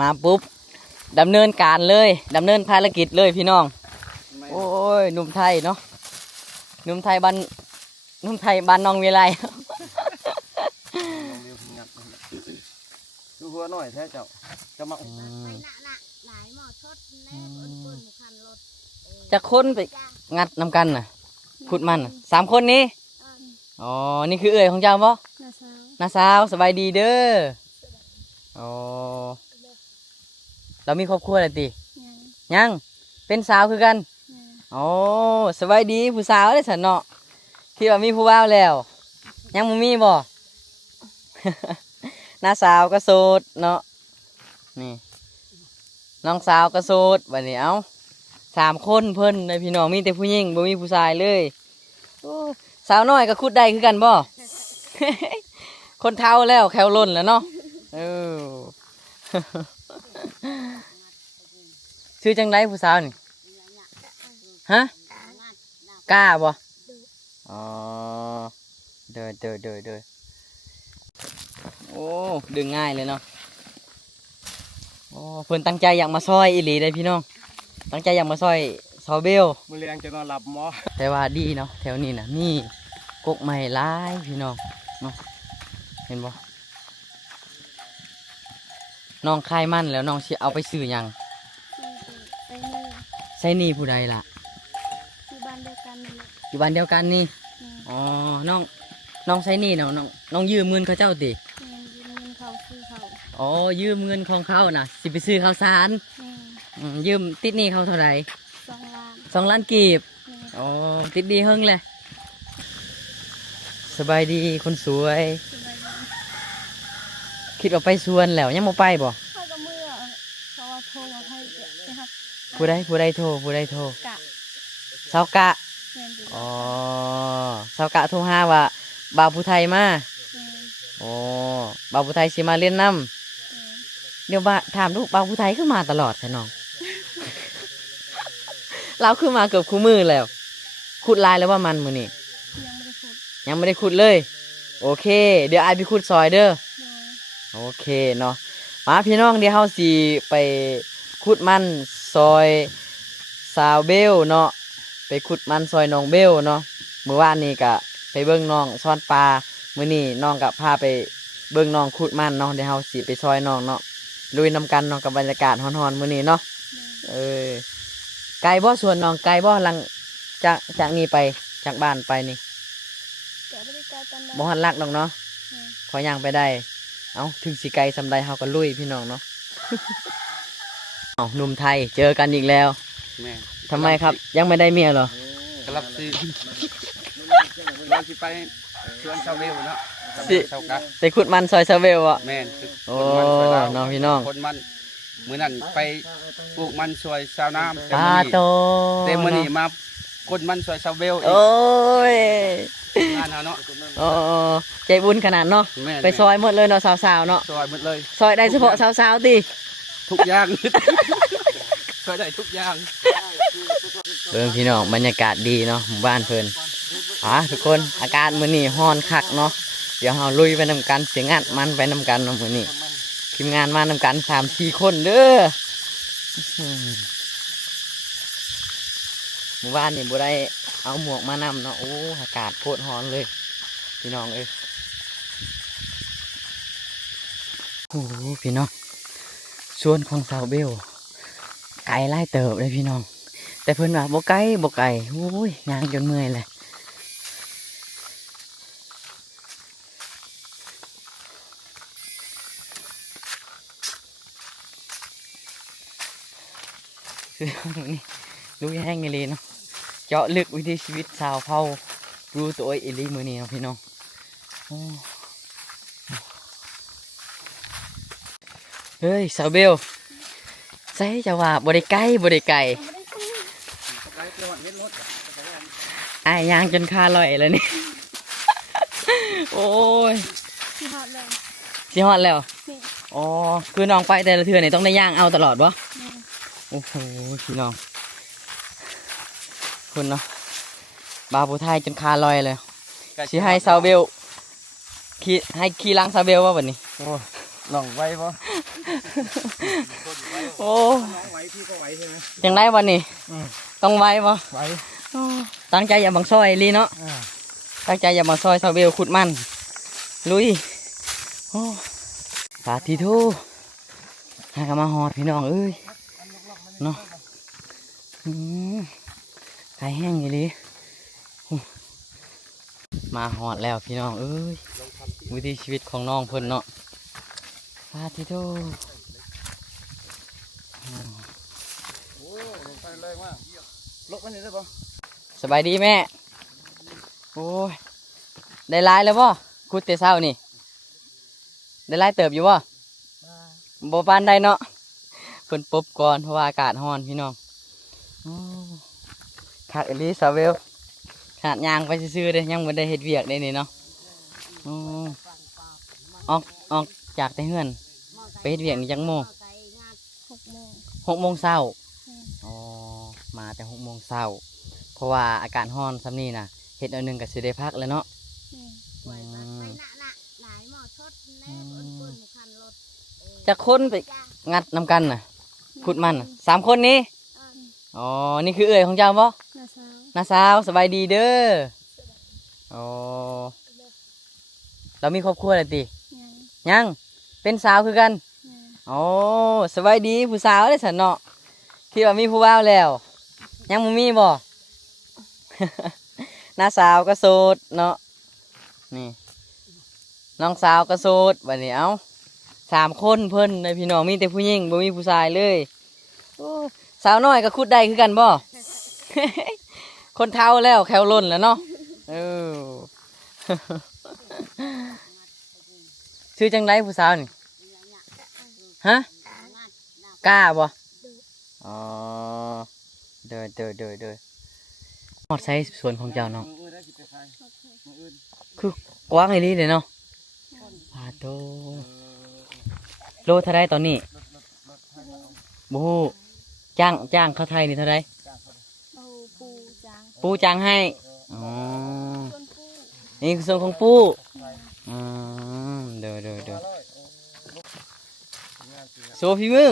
มาปุ๊บดำเนินการเลยดำเนินภารกิจเลยพี่น้องโอ้ยหนุ่มไทยเนาะหนุ่มไทยบ้านน้องวิไล ดูหัวหน่อยแท้เจ้าจะมาจะค้นไปงัดนำกันน่ะขุดมันน่ะ3 คนนี้อ๋อนี่คือเอ่ยของเจ้าบ่น้าสาวสบายดีเด้ออ๋อเรามีครอบครัวแล้วติยังเป็นสาวคือกันอ๋อสบายดีผู้สาวได้สันเนาะคิดว่ามีผู้บ่าวแล้วยังบ่มีบ่ น้าสาวก็โสดเนาะนี่น้องสาวก็โสดบัดนี้เอา3 คนเพิ่นในพี่น้องมีแต่ผู้หญิงบ่มีผู้ชายเลยโอ้สาวน้อยก็ขุดได้คือกันบ่ คนเฒ่าแล้วแขวล้นแล้วเนาะชื่อจังไดผู้สาวนี่ฮะกล้าบ่อ๋อเด้อโอ้ดึงง่ายเลยเนาะโอ้เพิ่นตั้งใจอยากมาซอยอีหลีได้พี่น้องตั้งใจอยากมาซอยซอเบล มือเลี้ยงจะนอนหลับหมอ แต่ว่าดีเนาะแถวนี้นะมีกกไม้หลายพี่น้องเนาะเห็นบ่น้องคายมันแล้วน้องสิเอาไปซื้อหยังใส่นี่ผู้ใดล่ะอยู่บ้านเดียวกันนี่อ๋อน้องใส่นี่เนาะน้องยืมเงินเขาเจ้าติอ๋อยืมเงินของเขาน่ะสิไปซื้อข้าวสารยืมติดหนี้เขาเท่าไหร่2 ล้านกีบอ๋อติดดีเฮิงเลยสบายดีคนสวยคิดว่าไปสวนแล้วยังไม่ไปบ่ผู้ใดโทรสาวกะอ๋อสาวกะโทรหาว่าบ่าวผู้ไทยมาอ๋อบ่าวผู้ไทยสิมาเล่นน้ำเดี๋ยวถามลูกบ่าวผู้ไทยขึ้นมาตลอดใช่น้อง เราขึ้นมาเกือบคู่มือแล้วขุดลายแล้วว่ามันมือนี่ยังไม่ได้ขุดเลยโอเคเดี๋ยวไอไปขุดซอยเด้อโอเคเนาะมาพี่น้องเดี๋ยวเฮาสิไปขุดมันซอยสาวเบลเนาะไปขุดมันซอยน้องเบลเนาะเมื่อวานนี้ก็ไปเบิ่งน้องซ่อนปลามื้อนี้น้องก็พาไปเบิ่งน้องขุดมันเนาะเดี๋ยวเฮาสิไปซอยน้องเนาะลุยนำกันเนาะกับบรรยากาศฮ้อนๆมื้อนี้เนาะไกลบ่ส่วนน้องไกลบ่หลังจากนี้ไปจากบ้านไปนี่บ่ฮอดลักดอกเนาะขอย่างไปได้เอาถึงสิไกลสำใดเฮาก็ลุยพี่น้องเนาะ เอาหนุ่มไทยเจอกันอีกแล้วทำไมครับยังไม่ได้เมียเหรอก ลับซื้อเราสิไปชวนชาวเวลเนาะชาวกะไปขุดมันซอยซาเวลอ่ะแม่นโอ้น้องพี่น้องคนมันมื้อนั้นไปปลูกมันสวยชาวน้ำปลาโตแต่มื้อนี้มาคนมันสวยชาวเวลอีกโอ้ยงานเนาะโอ้ใจบุญขนาดเนาะไปซอยหมดเลยเนาะสาวๆเนาะซอยหมดเลยซอยได้เฉพาะสาวๆติทุกอย่าง ซอยได้ทุกอย่างเบิ่งพี่น้องบรรยากาศดีเนาะหมู่บ้านเพิ่นทุกคนอากาศมื้อนี้ร้อนคักเนาะเดี๋ยวเฮาลุยไปนำกันเสียงอัดมันไปนำกันเนาะมื้อนี้ทีมงานมานำกัน3-4 คนเด้อหมู่บ้านนี่บ่ได้เอาหมวกมานำเนาะโอ้อากาศโคตรร้อนเลยพี่น้องเอ้ยโอ้พี่น้องสวนของสาวเบลไกลไล่เติบเลยพี่น้องแต่เพิ่นว่าบ่ไกลโอ้ยย่างจนเมื่อยเลยนี่ลุยแห้งอีหลีเนาะเจาะลึกวิถีชีวิตชาวเผ่ารู้ตัวอีหลีมื้อนี้เนาะพี่น้องเฮ้ยสาวเบลใส่จะว่าบ่ได้ไกลอ้ายย่างจนคาลอยแล้วนี่ โอ้ยสิฮอดแล้วอ๋อคือน้องไปแต่ละเทื่อนี่ต้องได้ย่างเอาตลอดบ่โอ้โหพี่น้องคุณเนาะบาบูไทยจนคาลอยเลยสิให้ซาวเบลขี่ล้างซาวเบลว่าแบบนี้โอ้น้องไว้ปะ โอ้ น้องไหวพี่ก็ไหวใช่ไหม ยังได้วันนี้ต้องไว้บ่ ไหว ตั้งใจอย่าบังซอยลีเนาะตั้งใจอย่าบังซอยซาเวลขุดมันลุยโอ้สาธิทูหากนมาหอดพี่น้องเอ้ยเนาะไก่แห้งอยู่ลีมาหอดแล้วพี่น้องเอ้ยวิถีชีวิตของน้องเพิ่นเนาะสาธิทู โอ้ลงไปแรงมากลกมันนี่ได้ปะ สบายดีแม่โอ้ยได้ลายแล้วบ่คุดแต่เช้านี่ได้ลายเติบอยู่บ่บ่ปานใดเนาะเพิ่นปบก่อนเพราะว่าอากาศร้อนพี่น้องโอ้คักอลีซาเวลขาดยางไปซื่อๆเด้ยังบ่ได้เฮ็ดเวียกได้นี่เนาะโอ้ออกจากแต่เฮือนไปเฮ็ดเวียกนี่จังโมง 6 โมงเช้าอ๋อมาแต่6 โมงเช้าเพราะว่าอากาศร้อนซ้ำนี่น่ะเฮ็ดเอาหนึงก็สิได้พักแล้วเนาะจะคนไปงัดนำกันน่ะขุดมันน่ะ3 คนนี้อ๋อนี่คือเอื้อยของเจ้าบ่น้าสาวสบายดีเด้ออ๋อเรามีครอบครัวแล้วติยังเป็นสาวคือกันโอ้สบายดีผู้สาวเด้อซั่นเนาะคิดว่ามีผู้บ่าวแล้วยังบ่มีบ่ น้าสาวก็โสดเนาะนี่น้องสาวก็โสดบัดนี้เอ้า3 คนเพิ่นเลยพี่น้องมีแต่ผู้หญิงบ่มีผู้ชายเลยโอ้สาวน้อยก็ขุดได้คือกันบ่ คนเฒ่าแล้วแขวล้นแล้วเนาะเออ ชื่อจังไดผู้สาวนี่ฮะกล้าบ่อ๋อเด้อหอดไซส์สวนของเจ้าเนาะคือกว้างไอ้นี่เลยเนาะปาโตโลเท่าไรตอนนี้บูจ้างเขาไทยนี่เท่าไรปูจ้างให้อ๋อนี่คือส่วนของปูเด้อโซฟีมือ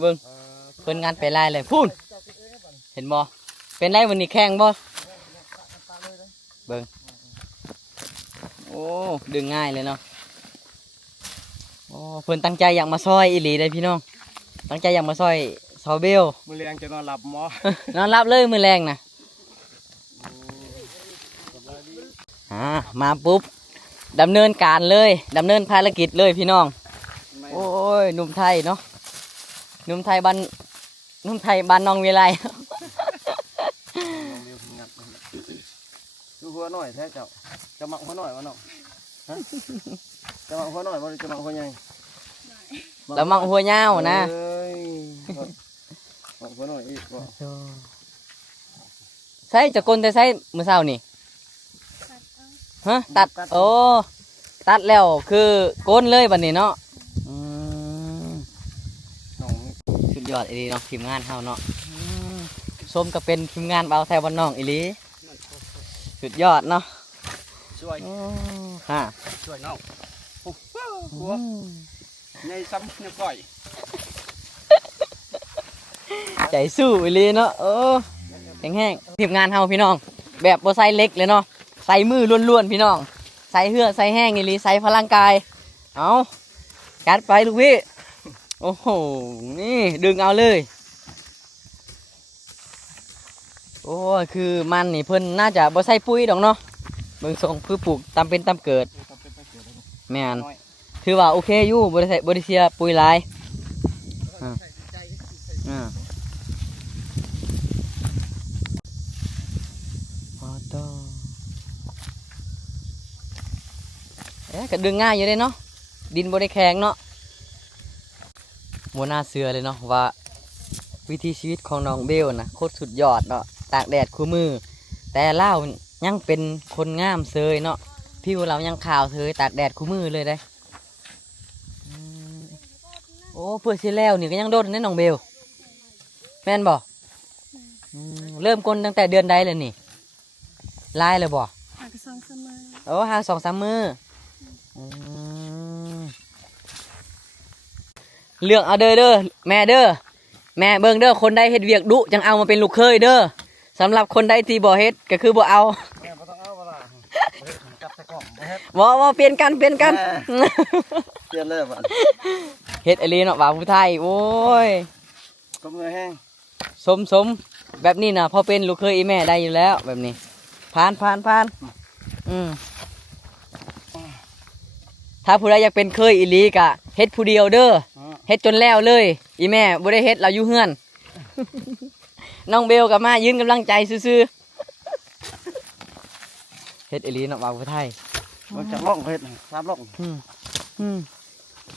เบิ่งเพิ่นงานไปไล่เลยพูนเห็นบ่เป็นไรวันนี้แข่งบ่เบิ่งโอ้ดึงง่ายเลยเนาะโอ้เพิ่นตั้งใจอยากมาซอยอีหลีได้พี่น้องตั้งใจอยากมาซอยซอเบล มือแรงจะนอนหลับหมอน อนรับเลยมือแรงนะมาปุ๊บดำเนินการเลยดำเนินภารกิจเลยพี่น้องโอ้ยหนุ่มไทยเนาะหนุ่มไทยบ้านน้องวิไล ดูหัวหน่อยแท้เจ้าจะหมักหัวหน่อยวะน้องฮะจะหมักหัวหน่อยบ่จะหมักหัวใหญ่ แล้วมังหัวเงานะ เอ้ยหมักหัวหน่อยอีกบ่ ใส่จะกลแต่ใส่มือเช้านี่ฮะตัดโอ้ตัดแล้วคือโกนเลยบัดนี้เนาะน้อง สุดยอดอีหลีเนาะทีมงานเฮาเนาะส้มก็เป็นทีมงานเบาแทวันน้องอีหลีสุดยอดเนาะ ช่วย ฮะ ช่วยน้องหัวในซ้ำเนี่ยก่อย ใจสู้อีหลีเนาะแห้งๆทีมงานเฮาพี่น้องแบบบ่ใส่เล็กเลยเนาะใส่มือล้วนๆพี่น้องใส่เหือใส่แห้งอีหลีใส่พลังกายเอากัดไปลูกพี่โอ้โหนี่ดึงเอาเลยโอ้คือมันนี่เพิ่นน่าจะบ่ใส่ปุ๋ยดอกเนาะเบิ่งทรงคือปลูกตามเป็นตามเกิดแม่นถือว่าโอเคอยู่บ่ได้เสียปุ๋ยหลายก็ดึงง่ายอยู่เลยเนาะดินบ่ได้แข็งเนาะบ่น่าเชื่อเลยเนาะว่าวิถีชีวิตของน้องเบลนะโคตรสุดยอดเนาะตากแดดคู่มือแต่เล่ายังเป็นคนงามเซยเนาะผิวเรายังขาวเซยตากแดดคู่มือเลยได้โอ้เพื่อสิแล้วนี่ก็ยังโดนในน้องเบลแม่นบ่เริ่มกลนตั้งแต่เดือนใดเลยนี่ลายเลยบ่ โอ้หา2-3 มื้ออืมเลือกเอาเด้อแม่เด้อแม่เบิ่งเด้อคนใดเฮ็ดเวียกดุจังเอามาเป็นลูกเคยเด้อสำหรับคนใดที่บ่เฮ็ดก็คือบ่เอา แม่บ่ต้องเอาบ่ล่ะจับใส่กล่องบ่เฮ็ด บ่เปลี่ยนกันเปลี่ยนเลยบัด เฮ็ดอหลีเนาะบ่าวผู้ไทยโอ้ย ก็มือแห้ง สมแบบนี้น่ะพอเป็นลูกเคยอีแม่ได้อยู่แล้วแบบนี้ผ่านอืมถ้าผู้ใดอยากเป็นเคยอีหลีกะเฮ็ดผู้เดียวเด้อเฮ็ดจนแล้วเลยอีแม่บ่ได้เฮ็ดเราอยู่เฮือน น้องเบลกับมายืนกำลังใจซื่อๆเฮ็ดอีหลีเนาะบ่าวผู้ไทย มันจะล่องเฮ็ด3ล่อง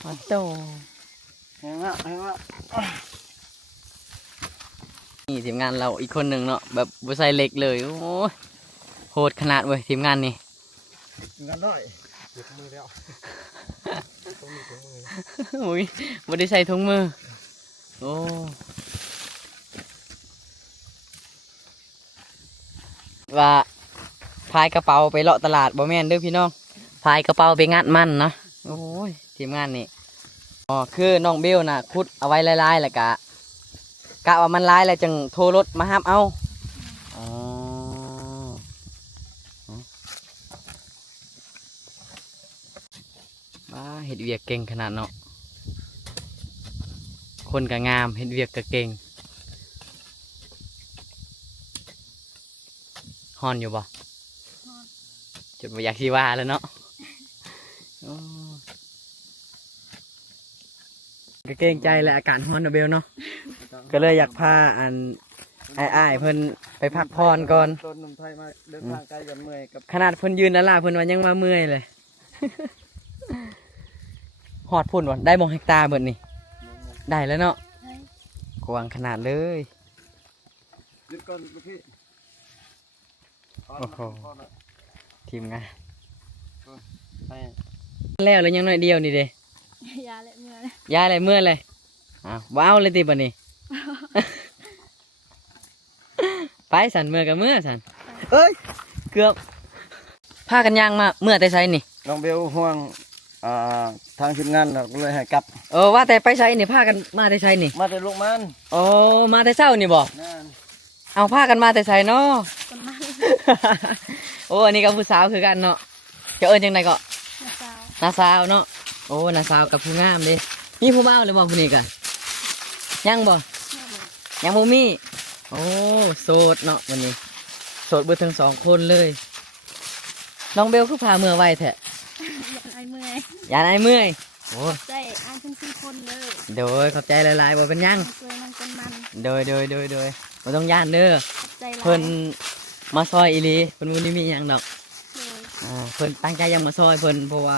มาโต เห็นละนี่ทีมงานเราอีกคนหนึ่งเนาะแบบบ่ใส่เหล็กเลยโอ้ยโหดขนาดเว้ยทีมงานนี่ งานน้อยเก็บมือแล้ว โอ้ยบ่ได้ใส่ถุงมือโอ้ว่าพายกระเป๋าไปเลาะตลาดบ่แม่นเด้อพี่น้องพายกระเป๋าไปงัดมันนะโอ้ยทีมงานนี่อ๋อคือน้องเบลน่ะขุดเอาไว้หลายๆแล้วกะว่ามันหลายแล้วจึงโทรรถมารับเอาอ๋อว้าเฮ็ดเวียกเก่งขนาดเนาะคนก็งามเฮ็ดเวียกก็เก่งฮ้อนอยู่บ่จนบ่อยากสิว่าแล้วเนาะโอ้ก็เกรงใจแหละอากาศฮ้อนนะเบลเนาะก็เลยอยากพาอันอ้ายๆเพิ่นไปพักผ่อนก่อน ต้นหนุ่มไทยมาเดินทางไกลจนเมื่อยกับ ขนาดเพิ่นยืนนั่นล่ะเพิ่นว่ายังมาเมื่อยเลย ฮอดพุ่นว่ะได้บ่เฮกตาร์เบิดนี่ได้แล้วเนาะกว้างขนาดเลย หยุดก่อนลูกพี่ โอ้โหทีมงาน ให้ แล้วยังน้อยเดียวนี่เด้ ยาและเมื่อเลย ยายอะไรเมื่อเลยอ้าวว้าวเลยติบัดนี้ ไปสันเมื่อกับเมื่อสันเอ้ยเกือบพากันย่างมาเมื่อแต่ไซนี่ น้องเบลห่วงทางทีมงานเราก็เลยให้กลับ ว่าแต่ไปไซนี่พากันมาแต่ไซนี่ มาแต่ลูกมัน โอ้มาแต่เช้านี่บ่ นั่น เอาพากันมาแต่ไซเนาะ คนมา โอ้อันนี้กับผู้สาวคือกันเนาะจะเอิ้นจังไดก็ หน้าสาว น้าสาวเนาะโอ้น้าสาวกับผู้งามเด้มีผู้บ่าวหรือบ่ผู้นี้กะยังบ่ยังบ่มีโอ้โสดเนาะวันนี้โสดเบิดทั้ง2 คนเลยน้องเบลคือพาเมื่อไวแท้ อยากไอเมื่อย อย่าได้เมื่อยโอ้ ใจอ่านทั้ง4 คนเลย โดยขอบใจหลายๆบ่เป็นหยัง สวยมันเป็นมัน โดยบ่ต้องย่านเด้อ ใจร้าย เพิ่นมาซอยอีหลีเพิ่นบ่ได้มีหยังดอก เลย เพิ่นตั้งใจอยากมาซอยเพิ่นเพราะว่า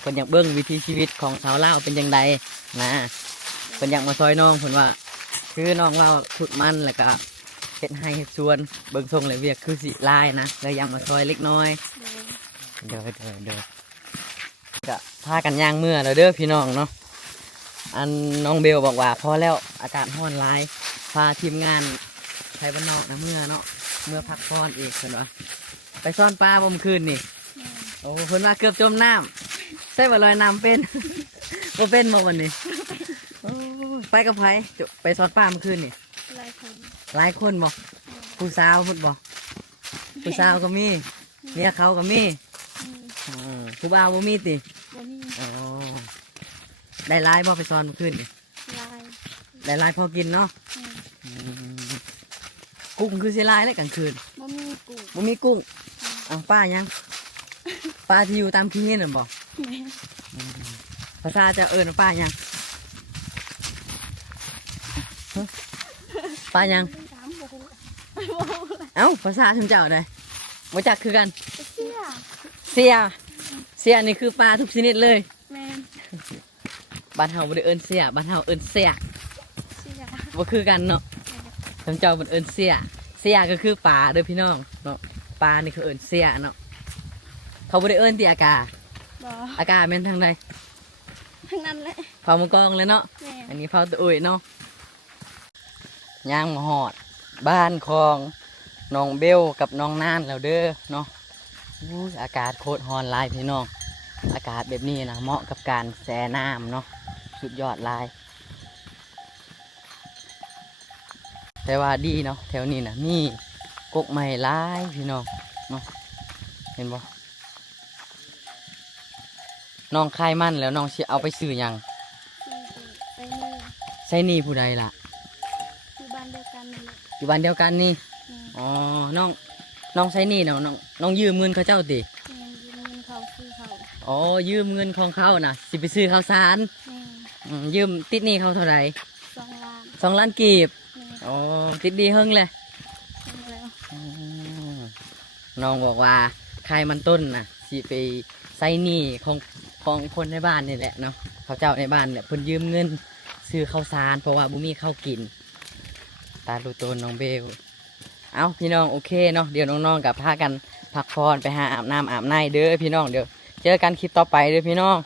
เพิ่นอยากเบิ่งวิถีชีวิตของชาวลาวเป็นจังไดนะเพิ่นอยากมาซอยน้องเพิ่นว่า คือน้องเราขุดมันแล้วก็เฮ็ดให้เฮ็ดสวนเบิ่งทรงแล้วเวียกคือสิหลายนะเลยอยากมาซอยเล็กน้อย เลย เด้อก็พากันย่างเมื่อแล้วเด้อพี่น้องเนาะอันน้องเบลบอกว่าพอแล้วอากาศร้อนหลายพาทีมงานไทยบ้านนอกนะเมื่อเนาะเมื่อพักผ่อนอีกเพิ่นว่าไปซ่อนปลาบ่มคืนนี่โอ้เพิ่นว่าเกือบจมน้ำใช่ว่าลอยน้ำเป็น บ่เป็นบ่วันนี้โอ้ไปกับไผไปซ่อนปลาเมื่อคืนนี่ หลายคน หลายคนบ่ผู้สาวพุ่นบ่ผู้สาวก็มีเมียเขาก็มี ผู้บ่าวบ่มีติ บ่มี อ๋อได้หลายบ่ไปซ่อนเมื่อคืนนี่ ลาย ได้หลายพอกินเนาะกุ้งคือสิหลายเลยกลางคืน บ่มีกู บ่มีกุ้งอ้าวป้ายังป้าที่อยู่ตามที่นี่น่ะบ่ แม่ ภาษาจะเอิ้นว่าป้ายังฮะป้ายัง ถามบ่ฮู้ เอ้าภาษาถึงเจ้าได้บ่จักคือกัน เสีย เสียเสียนี่คือปลาทุกชนิดเลย แม่น บ้านเฮาบ่ได้เอิ้นเสียบ้านเฮาเอิ้นเสีย เสีย บ่คือกันเนาะทางเจ้าเพิ่นเอิ้นเสียเสียก็คือปลาเด้อพี่น้องเนาะปลานี่คือเอิ้นเสียเนาะเขาบ่ได้เอิ้นที่อากา บ่ อากาแม่นทางใด ทั้งนั้นแหละ เผามังกรเลยเนาะ แม่ อันนี้เผาตะอุ่ยเนาะย่างมาหอดบ้านของน้องเบลกับน้องนานแล้วเด้อเนาะ อู้ยอากาศโคตรร้อนหลายพี่น้องอากาศแบบนี้นะเหมาะกับการแช่น้ำเนาะสุดยอดหลายแต่ว่าดีเนาะแถวนี้นะมีกกไม้หลายพี่น้องเนาะเห็นบ่น้องคายมันแล้วน้องสิเอาไปซื้อหยัง ซื้อไปนี่ ใช่นี่ผู้ใดล่ะ อยู่บ้านเดียวกันนี่แหละ อยู่บ้านเดียวกันนี่ นี่ อ๋อน้องใช่นี่เนาะน้องยืมเงินเขาเจ้าติ นี่ยืมเงินเขาซื้อเขา อ๋อยืมเงินของเขานะสิไปซื้อข้าวสาร นี่ ยืมติดหนี้เขาเท่าไหร่ 2 ล้าน 2 ล้านกีบ นี่ อ๋อติดดีเฮิงเลย นี่แล้ว อืมน้องบอกว่าใครมันต้นนะสิไปใส่หนี้ของคนในบ้านนี่แหละเนาะเขาเจ้าในบ้านเนี่ยเพิ่นยืมเงินซื้อข้าวสารเพราะว่าบุมีข้าวกิน ตาลูโตนน้องเบลเอาพี่น้องโอเคเนาะเดี๋ยวน้องๆกับพากันพักผ่อนไปหาอาบน้ำอาบในเด้อพี่น้องเดี๋ยวเจอกันคลิปต่อไปเด้อพี่น้อง